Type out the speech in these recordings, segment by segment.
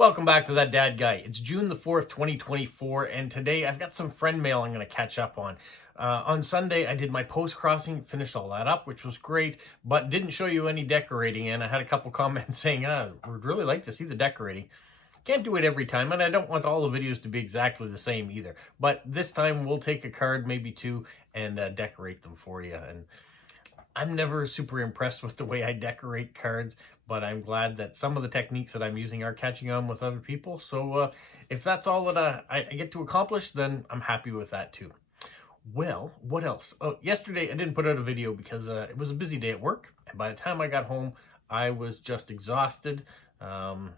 Welcome back to That Dad Guy. It's June the 4th, 2024, and today I've got some friend mail I'm going to catch up on. On Sunday, I did my post-crossing, finished all that up, which was great, but didn't show you any decorating, and I had a couple comments saying, would really like to see the decorating. Can't do it every time, and I don't want all the videos to be exactly the same either, but this time we'll take a card, maybe two, and decorate them for you. And I'm never super impressed with the way I decorate cards, but I'm glad that some of the techniques that I'm using are catching on with other people. So if that's all that I get to accomplish, then I'm happy with that too. Well, what else? Oh, yesterday I didn't put out a video because it was a busy day at work. And by the time I got home, I was just exhausted. And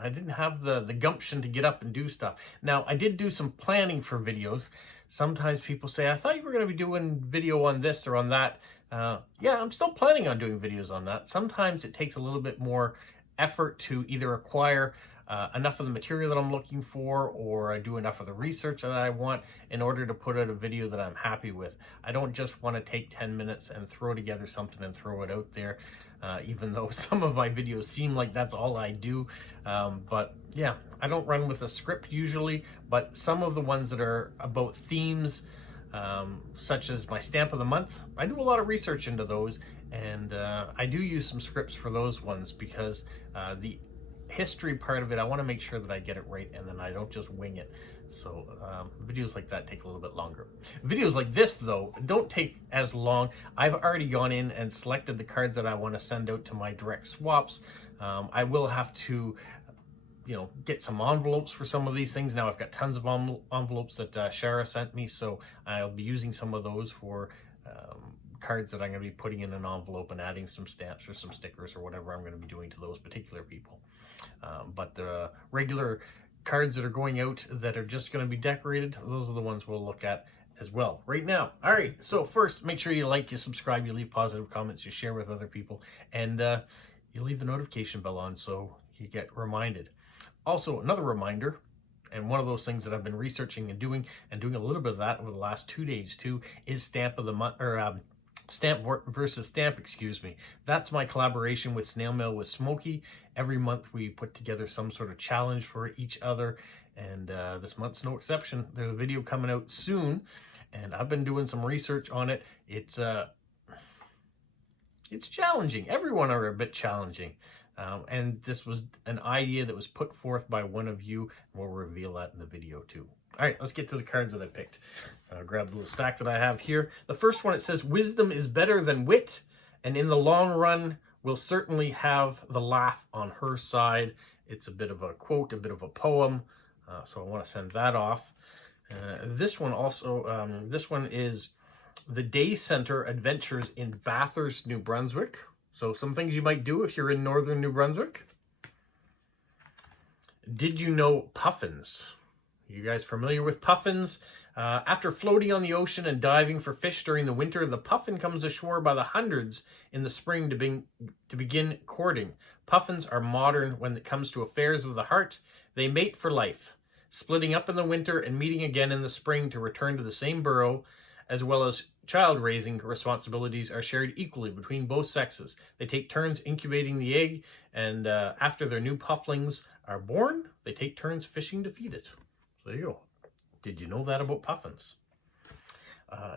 I didn't have the gumption to get up and do stuff. Now, I did do some planning for videos. Sometimes people say, I thought you were going to be doing video on this or on that. Yeah, I'm still planning on doing videos on that. Sometimes it takes a little bit more effort to either acquire enough of the material that I'm looking for, or do enough of the research that I want in order to put out a video that I'm happy with. I don't just want to take 10 minutes and throw together something and throw it out there, even though some of my videos seem like that's all I do. But yeah, I don't run with a script usually, but some of the ones that are about themes, such as my stamp of the month, I do a lot of research into those, and I do use some scripts for those ones because the history part of it, I want to make sure that I get it right and then I don't just wing it. So videos like that take a little bit longer. Videos like this, though, don't take as long. I've already gone in and selected the cards that I want to send out to my direct swaps. I will have to get some envelopes for some of these things. Now I've got tons of envelopes that Shara sent me, so I'll be using some of those for cards that I'm going to be putting in an envelope and adding some stamps or some stickers or whatever I'm going to be doing to those particular people. But the regular cards that are going out that are just going to be decorated, those are the ones we'll look at as well right now. All right, so first, make sure you like, you subscribe, you leave positive comments, you share with other people, and you leave the notification bell on so you get reminded. Also, another reminder, and one of those things that I've been researching and doing a little bit of that over the last 2 days too, is Stamp of the Month, or Stamp versus Stamp, excuse me. That's my collaboration with Snail Mail with Smokey. Every month we put together some sort of challenge for each other, and this month's no exception. There's a video coming out soon, and I've been doing some research on it. It's challenging. Everyone are a bit challenging. And this was an idea that was put forth by one of you, and we'll reveal that in the video too. All right, let's get to the cards that I picked. Grab the little stack that I have here. The first one, it says, wisdom is better than wit, and in the long run will certainly have the laugh on her side. It's a bit of a quote, a bit of a poem, so I want to send that off. This one also, this one is the Day Center Adventures in Bathurst, New Brunswick. So some things you might do if you're in northern New Brunswick. Did you know puffins? You guys familiar with puffins? After floating on the ocean and diving for fish during the winter, the puffin comes ashore by the hundreds in the spring to begin courting. Puffins are modern when it comes to affairs of the heart. They mate for life, splitting up in the winter and meeting again in the spring to return to the same burrow, as well as child-raising responsibilities are shared equally between both sexes. They take turns incubating the egg, and after their new pufflings are born, they take turns fishing to feed it. So there you go. Did you know that about puffins?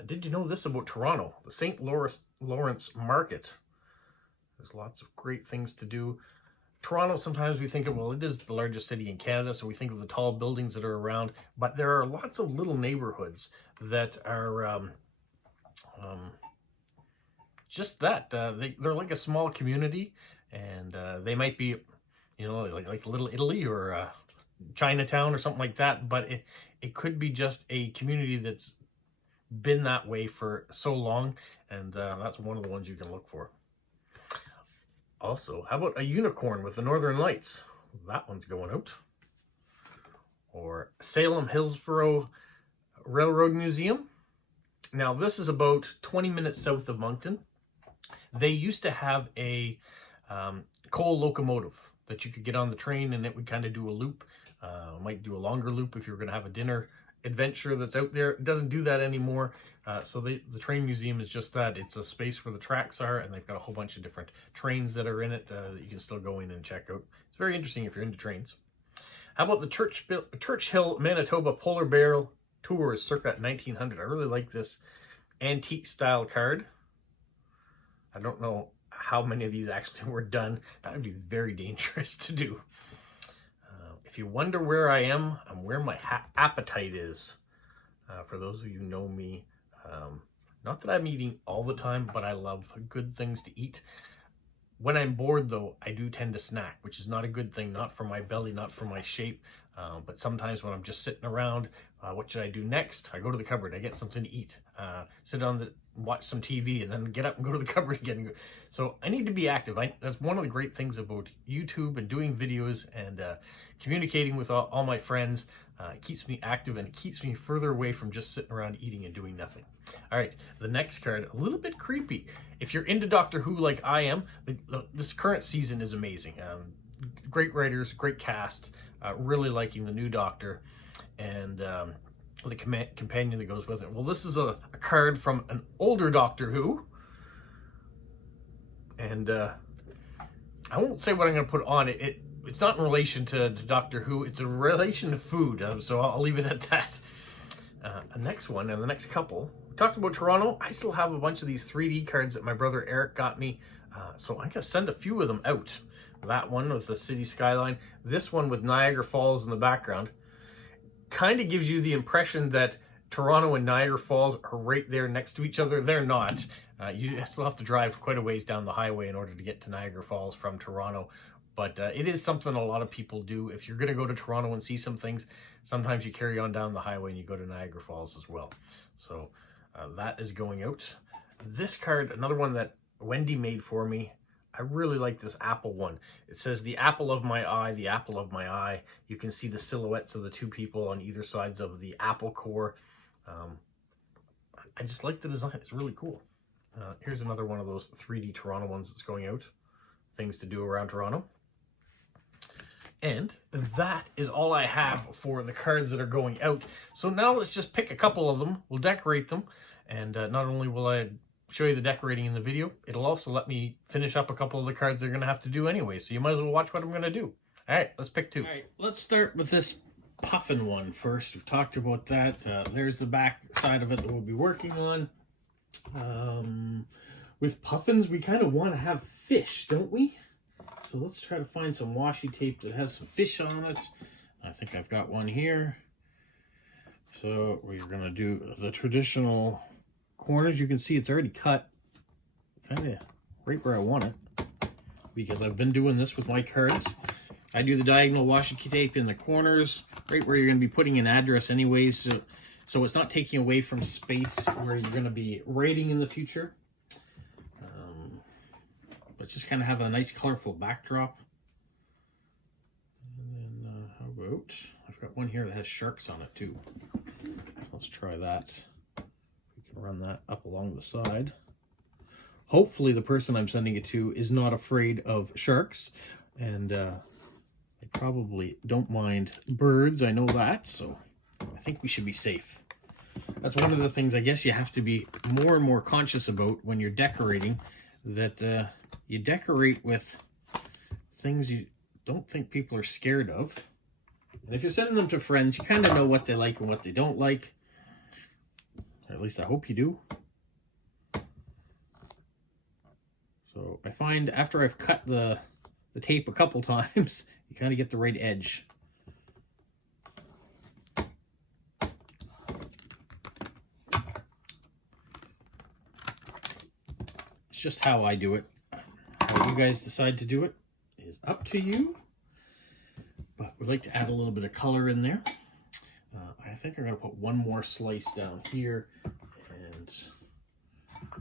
Did you know this about Toronto? The St. Lawrence Market. There's lots of great things to do. Toronto, sometimes we think of, well, it is the largest city in Canada, so we think of the tall buildings that are around, but there are lots of little neighborhoods that are just that. They're like a small community, and they might be, like Little Italy or Chinatown or something like that, but it could be just a community that's been that way for so long, and that's one of the ones you can look for. Also, how about a unicorn with the Northern Lights? That one's going out. Or Salem Hillsborough Railroad Museum. Now, this is about 20 minutes south of Moncton. They used to have a coal locomotive that you could get on the train, and it would kind of do a loop. Might do a longer loop if you were going to have a dinner adventure that's out there. It doesn't do that anymore. So the train museum is just that. It's a space where the tracks are, and they've got a whole bunch of different trains that are in it that you can still go in and check out. It's very interesting if you're into trains. How about the Churchill, Manitoba Polar Bear Tours circa 1900? I really like this antique style card. I don't know how many of these actually were done. That would be very dangerous to do. If you wonder where I am, I'm where my appetite is. For those of you who know me, not that I'm eating all the time, but I love good things to eat. When I'm bored, though, I do tend to snack, which is not a good thing, not for my belly, not for my shape. But sometimes when I'm just sitting around, what should I do next? I go to the cupboard, I get something to eat, sit on watch some TV, and then get up and go to the cupboard again. So I need to be active. That's one of the great things about YouTube and doing videos and communicating with all my friends. It keeps me active and it keeps me further away from just sitting around eating and doing nothing. All right, the next card, a little bit creepy. If you're into Doctor Who like I am, this current season is amazing. Great writers, great cast, really liking the new Doctor, and the companion that goes with it. Well, this is a card from an older Doctor Who, and I won't say what I'm going to put on it. It's not in relation to Doctor Who, it's in relation to food, so I'll leave it at that. The next one, and the next couple, we talked about Toronto. I still have a bunch of these 3D cards that my brother Eric got me, so I'm going to send a few of them out. That one with the city skyline, this one with Niagara Falls in the background. Kind of gives you the impression that Toronto and Niagara Falls are right there next to each other. They're not. You still have to drive quite a ways down the highway in order to get to Niagara Falls from Toronto. But it is something a lot of people do. If you're going to go to Toronto and see some things, sometimes you carry on down the highway and you go to Niagara Falls as well. So that is going out. This card, another one that Wendy made for me. I really like this apple one. It says, the apple of my eye, the apple of my eye. You can see the silhouettes of the two people on either sides of the apple core. I just like the design. It's really cool. Here's another one of those 3D Toronto ones that's going out. Things to do around Toronto. And that is all I have for the cards that are going out. So now let's just pick a couple of them. We'll decorate them. And not only will I show you the decorating in the video, it'll also let me finish up a couple of the cards they're going to have to do anyway. So you might as well watch what I'm going to do. All right, let's pick two. All right, let's start with this puffin one first. We've talked about that. There's the back side of it that we'll be working on. With puffins, we kind of want to have fish, don't we? So let's try to find some washi tape that has some fish on it. I think I've got one here. So we're going to do the traditional corners. You can see it's already cut kind of right where I want it, because I've been doing this with my cards. I do the diagonal washi tape in the corners, right where you're going to be putting an address anyways, so it's not taking away from space where you're going to be writing in the future. But just kind of have a nice colorful backdrop. And then how about, I've got one here that has sharks on it too. Let's try that. We can run that up along the side. Hopefully the person I'm sending it to is not afraid of sharks, and they probably don't mind birds, I know that, so I think we should be safe. That's one of the things I guess you have to be more and more conscious about when you're decorating, that you decorate with things you don't think people are scared of. And if you're sending them to friends, you kind of know what they like and what they don't like. Or at least I hope you do. So I find after I've cut the tape a couple times, you kind of get the right edge. It's just how I do it. How you guys decide to do it is up to you. But we'd like to add a little bit of color in there. I think I'm going to put one more slice down here. And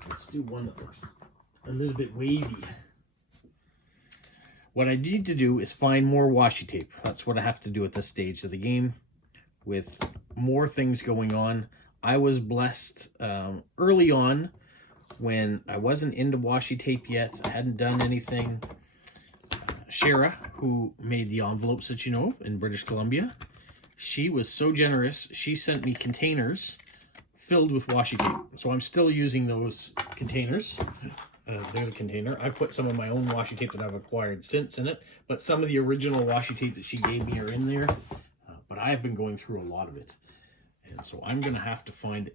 let's do one that looks a little bit wavy. What I need to do is find more washi tape. That's what I have to do at this stage of the game. With more things going on, I was blessed early on when I wasn't into washi tape yet. I hadn't done anything. Shara, who made the envelopes that you know in British Columbia, she was so generous. She sent me containers filled with washi tape. So I'm still using those containers. There's a container. I put some of my own washi tape that I've acquired since in it, but some of the original washi tape that she gave me are in there. But I have been going through a lot of it. And so I'm going to have to find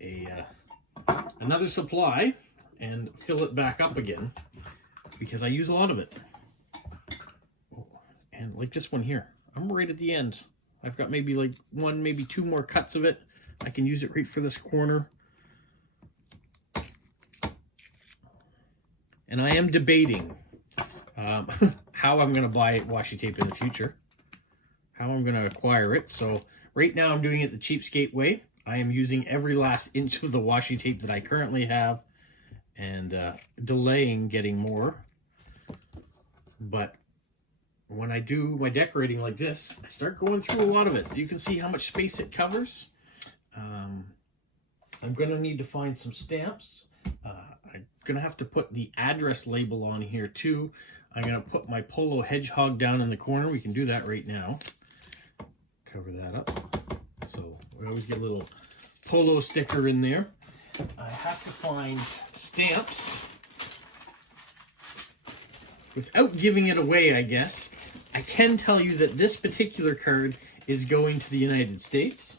another supply and fill it back up again because I use a lot of it. And like this one here, I'm right at the end. I've got maybe like one, maybe two more cuts of it. I can use it right for this corner. And I am debating how I'm going to buy washi tape in the future, how I'm going to acquire it. So right now I'm doing it the cheapskate way. I am using every last inch of the washi tape that I currently have and delaying getting more. But when I do my decorating like this, I start going through a lot of it. You can see how much space it covers. I'm going to need to find some stamps. I'm going to have to put the address label on here too. I'm going to put my Polo Hedgehog down in the corner. We can do that right now. Cover that up. So we always get a little Polo sticker in there. I have to find stamps. Without giving it away, I guess, I can tell you that this particular card is going to the United States.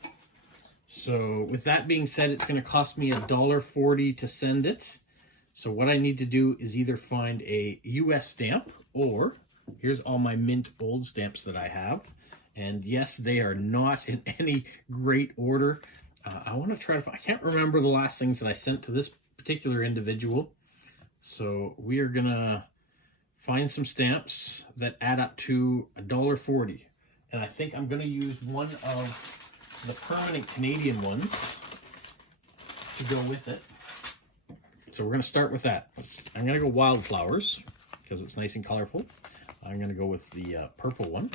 So with that being said, it's going to cost me $1.40 to send it. So what I need to do is either find a US stamp, or here's all my mint old stamps that I have. And yes, they are not in any great order. I want to try to I can't remember the last things that I sent to this particular individual. So we are going to find some stamps that add up to $1.40. And I think I'm going to use one of the permanent Canadian ones to go with it. So we're going to start with that. I'm going to go Wildflowers because it's nice and colorful. I'm going to go with the purple one.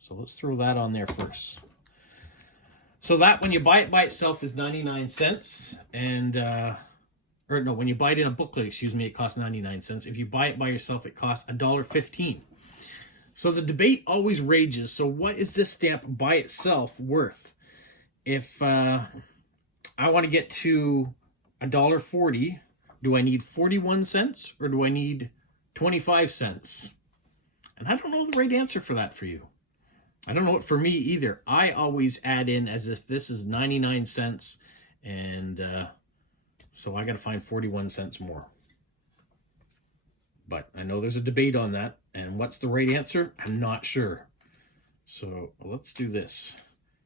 So let's throw that on there first. So that, when you buy it by itself, is 99 cents. And, or no, when you buy it in a booklet, excuse me, it costs 99 cents. If you buy it by yourself, it costs $1.15. So the debate always rages. So what is this stamp by itself worth? If I want to get to $1.40, do I need 41 cents or do I need 25 cents? And I don't know the right answer for that for you. I don't know it for me either. I always add in as if this is 99 cents, and so I got to find 41 cents more. But I know there's a debate on that, and what's the right answer? I'm not sure. So let's do this.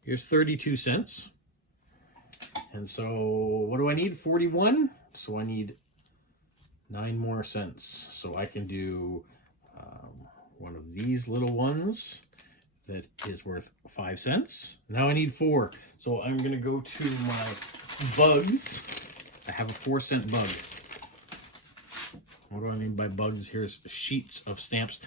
Here's 32 cents. And so what do I need? 41. So I need 9 more cents. So I can do one of these little ones that is worth 5 cents. Now I need 4. So I'm going to go to my bugs. I have a 4-cent bug. What do I mean by bugs? Here's sheets of stamps.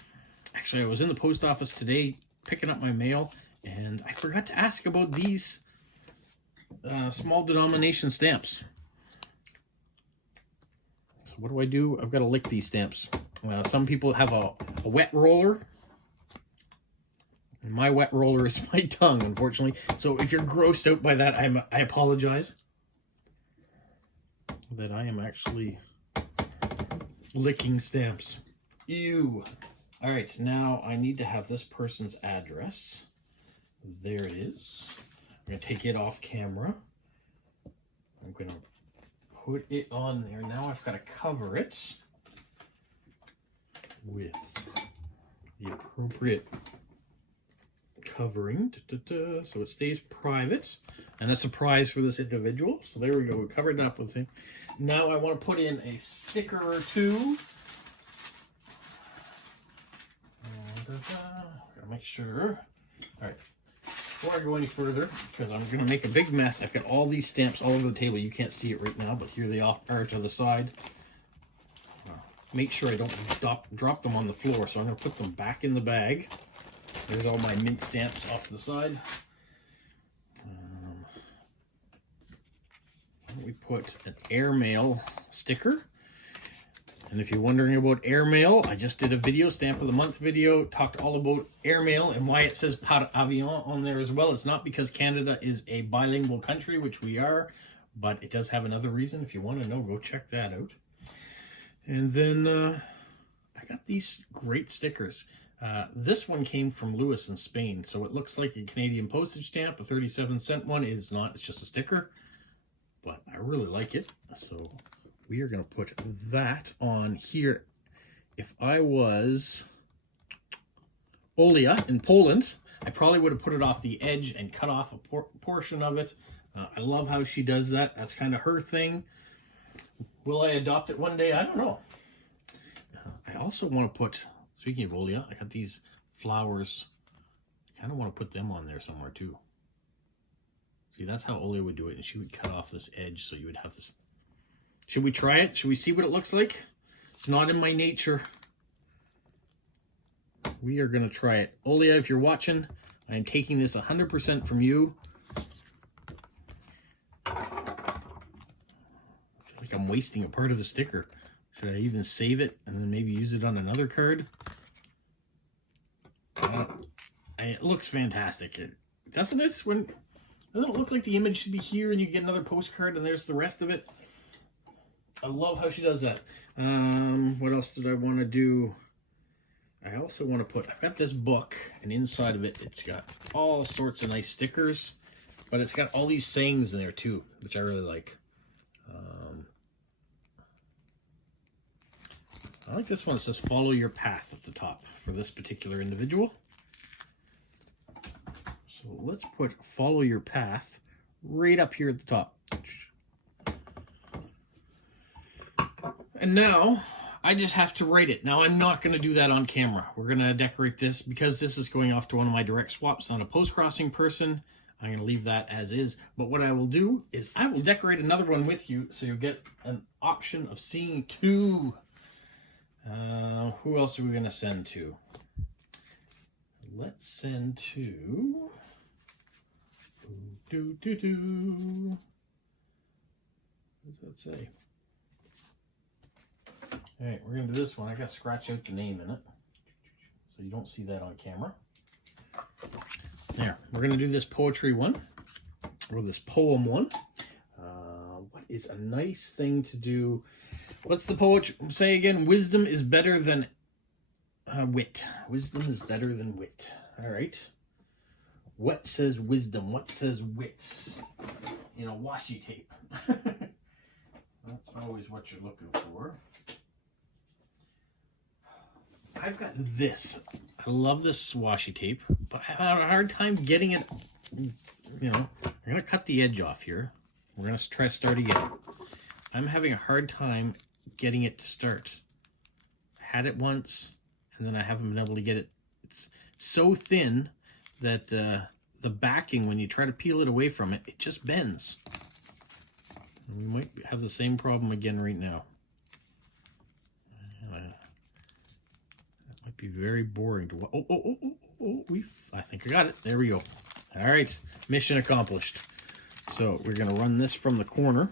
Actually, I was in the post office today picking up my mail, and I forgot to ask about these small denomination stamps. So what do? I've got to lick these stamps. Some people have a wet roller. And my wet roller is my tongue, unfortunately. So if you're grossed out by that, I apologize. That I am actually licking stamps. Ew. All right, now I need to have this person's address. There it is. I'm going to take it off camera. I'm going to put it on there. Now I've got to cover it with the appropriate covering, so it stays private, and a surprise for this individual. So there we go, we covered it up with it. Now I want to put in a sticker or two. Gotta make sure. All right, before I go any further, because I'm going to make a big mess, I've got all these stamps all over the table. You can't see it right now, but here they are to the side. Make sure I don't drop them on the floor, so I'm going to put them back in the bag. There's all my mint stamps off to the side. We put an airmail sticker. And if you're wondering about airmail, I just did a video, Stamp of the Month video, talked all about airmail and why it says par avion on there as well. It's not because Canada is a bilingual country, which we are, but it does have another reason. If you want to know, go check that out. And then I got these great stickers. This one came from Lewis in Spain, so it looks like a Canadian postage stamp, a 37-cent one. It is not, it's just a sticker, but I really like it. So we are going to put that on here. If I was Olia in Poland, I probably would have put it off the edge and cut off a portion of it. I love how she does that. That's kind of her thing. Will I adopt it one day? I don't know. I also want to put, speaking of Olia, I got these flowers. I kind of want to put them on there somewhere too. See, that's how Olia would do it, and she would cut off this edge so you would have this. Should we try it? Should we see what it looks like? It's not in my nature. We are going to try it. Olia, if you're watching, I am taking this 100% from you. I feel like I'm wasting a part of the sticker. Should I even save it and then maybe use it on another card? It looks fantastic. Doesn't it? Doesn't it look like the image should be here and you get another postcard and there's the rest of it? I love how she does that. What else did I want to do? I also want to put, I've got this book, and inside of it, it's got all sorts of nice stickers, but it's got all these sayings in there too, which I really like. I like this one. It says follow your path at the top for this particular individual. So let's put follow your path right up here at the top. And now I just have to write it. Now I'm not going to do that on camera. We're going to decorate this because this is going off to one of my direct swaps on a post-crossing person. I'm going to leave that as is. But what I will do is I will decorate another one with you so you'll get an option of seeing two. Who else are we going to send to? Let's send to... What does that say? All right, we're going to do this one. I got to scratch out the name in it so you don't see that on camera. There, we're going to do this poetry one, or this poem one. What is a nice thing to do? What's the poet say again? Wisdom is better than wit. Wisdom is better than wit. All right. What says wisdom? What says wit? In a washi tape. That's always what you're looking for. I've got this. I love this washi tape, but I have a hard time getting it. You know, I'm going to cut the edge off here. We're going to try to start again. I'm having a hard time getting it to start. I had it once, and then I haven't been able to get it. It's so thin that the backing, when you try to peel it away from it, it just bends. We might have the same problem again right now. That might be very boring to watch. I think I got it. There we go. All right, mission accomplished. So we're going to run this from the corner.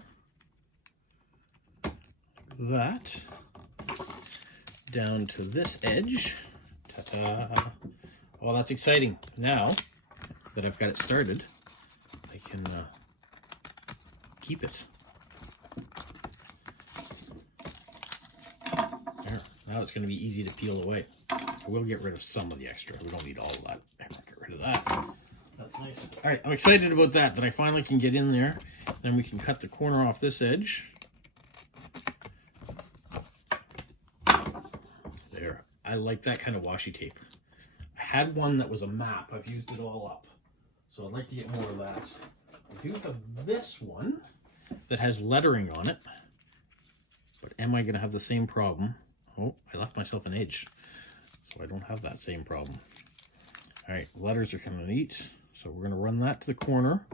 That down to this edge. Ta-da. Oh, that's exciting. Now that I've got it started, I can keep it. There. Now it's going to be easy to peel away. I will get rid of some of the extra. We don't need all of that. I won't get rid of that. That's nice. All right, I'm excited about that I finally can get in there. Then we can cut the corner off this edge. There. I like that kind of washi tape. I had one that was a map. I've used it all up. So I'd like to get more of that. I do have this one that has lettering on it. But am I going to have the same problem? Oh, I left myself an edge. So I don't have that same problem. All right, letters are kind of neat. So we're going to run that to the corner.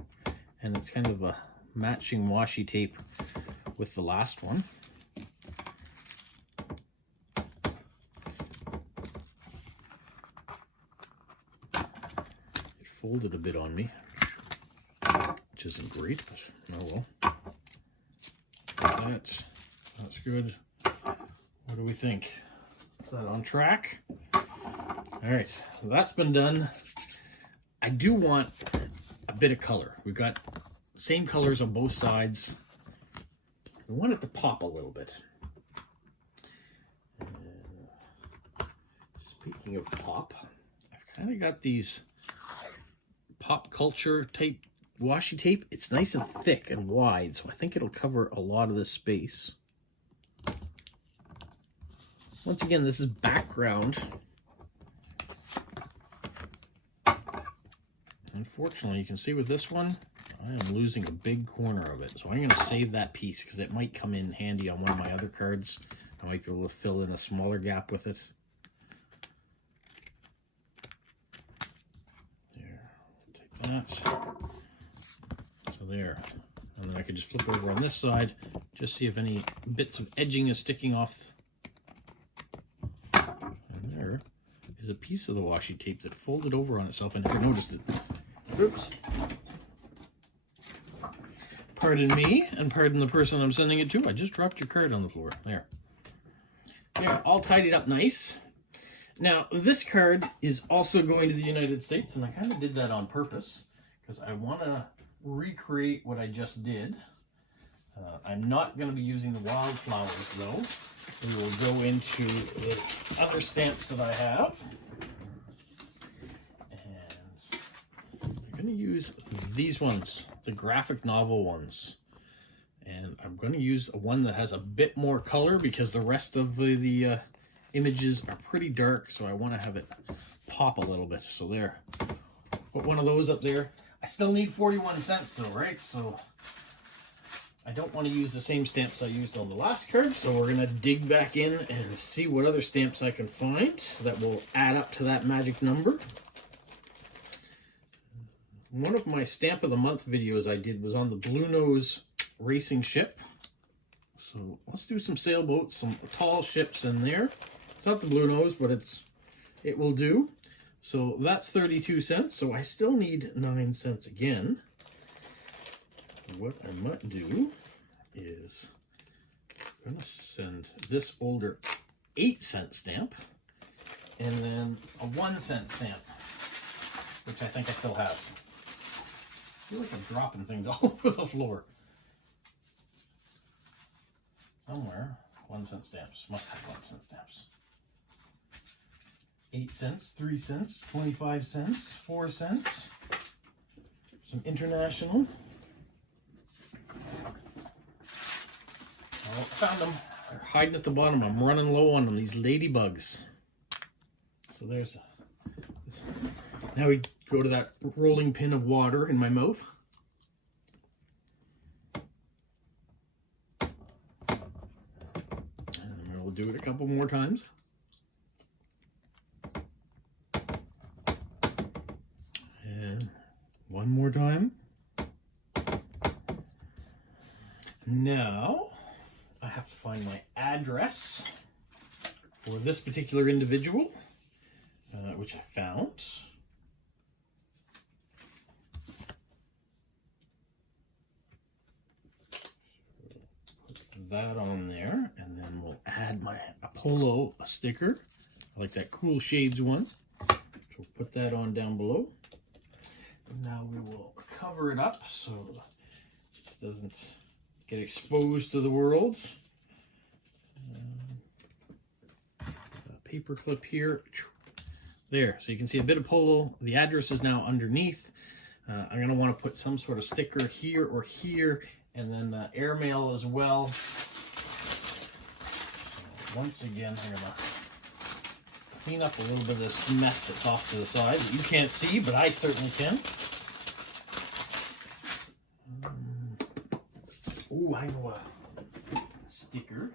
And it's kind of a matching washi tape with the last one. It folded a bit on me, which isn't great, but oh well. That's good. What do we think? Is that on track? All right, so that's been done. I do want a bit of color. We've got same colors on both sides. We want it to pop a little bit. Speaking of pop, I've kind of got these pop culture type washi tape. It's nice and thick and wide, so I think it'll cover a lot of this space. Once again, this is background. Unfortunately, you can see with this one, I am losing a big corner of it. So I'm going to save that piece because it might come in handy on one of my other cards. I might be able to fill in a smaller gap with it. There, take that. So there. And then I can just flip over on this side, just see if any bits of edging is sticking off. And there is a piece of the washi tape that folded over on itself. I never noticed it. Oops. Pardon me, and pardon the person I'm sending it to. I just dropped your card on the floor. There. There, all tidied up nice. Now, this card is also going to the United States, and I kind of did that on purpose, because I want to recreate what I just did. I'm not going to be using the wildflowers, though. We will go into the other stamps that I have. I'm going to use these ones, the graphic novel ones, and I'm going to use one that has a bit more color because the rest of the images are pretty dark, so I want to have it pop a little bit. So there, put one of those up there. I still need 41 cents though, right? So I don't want to use the same stamps I used on the last card, so we're going to dig back in and see what other stamps I can find that will add up to that magic number. One of my Stamp of the Month videos I did was on the Bluenose racing ship. So let's do some sailboats, some tall ships in there. It's not the Bluenose, but it will do. So that's 32 cents. So I still need 9 cents again. What I might do is I'm going to send this older 8-cent stamp and then a 1-cent stamp, which I think I still have. I feel like I'm dropping things all over the floor. Somewhere, 1-cent stamps. Must have 1-cent stamps. 8 cents, 3 cents, 25 cents, 4 cents. Some international. Oh, I found them. They're hiding at the bottom. I'm running low on them, these ladybugs. So there's now we go to that rolling pin of water in my mouth. And we'll do it a couple more times. And one more time. Now, I have to find my address for this particular individual, which I found. That on there, and then we'll add my Apollo sticker. I like that Cool Shades one. So we'll put that on down below. And now we will cover it up so it doesn't get exposed to the world. A paper clip here. There, so you can see a bit of Polo. The address is now underneath. I'm going to want to put some sort of sticker here or here, and then airmail as well. So once again, I'm going to clean up a little bit of this mess that's off to the side that you can't see, but I certainly can. Oh, I know a sticker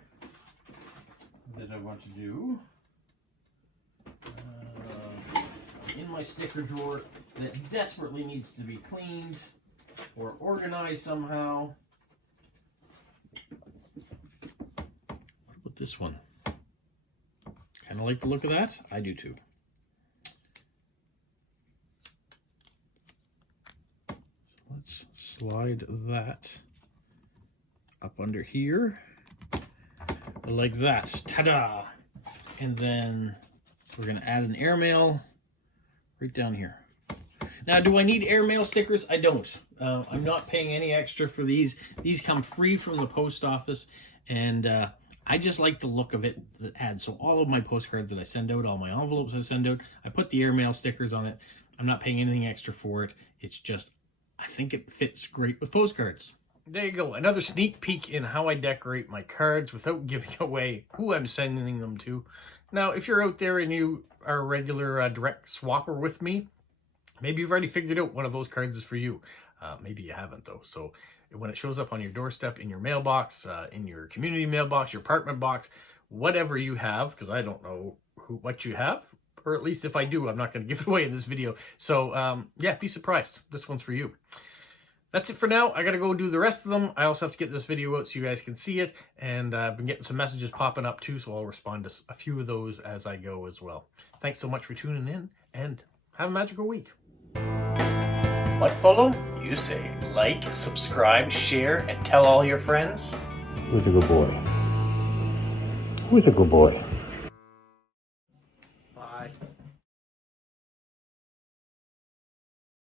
that I want to do. In my sticker drawer that desperately needs to be cleaned or organized somehow. What about this one? Kind of like the look of that? I do too. Let's slide that up under here like that. Ta-da! And then we're going to add an airmail right down here. Now, do I need airmail stickers? I don't. I'm not paying any extra for these. These come free from the post office, and I just like the look of it, the ad. So all of my postcards that I send out, all my envelopes I send out, I put the airmail stickers on it. I'm not paying anything extra for it. It's just, I think it fits great with postcards. There you go. Another sneak peek in how I decorate my cards without giving away who I'm sending them to. Now, if you're out there and you are a regular direct swapper with me, maybe you've already figured out one of those cards is for you. Maybe you haven't, though. So when it shows up on your doorstep, in your mailbox, in your community mailbox, your apartment box, whatever you have, because I don't know what you have, or at least if I do, I'm not going to give it away in this video. So, yeah, be surprised. This one's for you. That's it for now. I got to go do the rest of them. I also have to get this video out so you guys can see it. And I've been getting some messages popping up too, so I'll respond to a few of those as I go as well. Thanks so much for tuning in, and have a magical week. What, Polo? You say like, subscribe, share, and tell all your friends. Who's a good boy? Who's a good boy?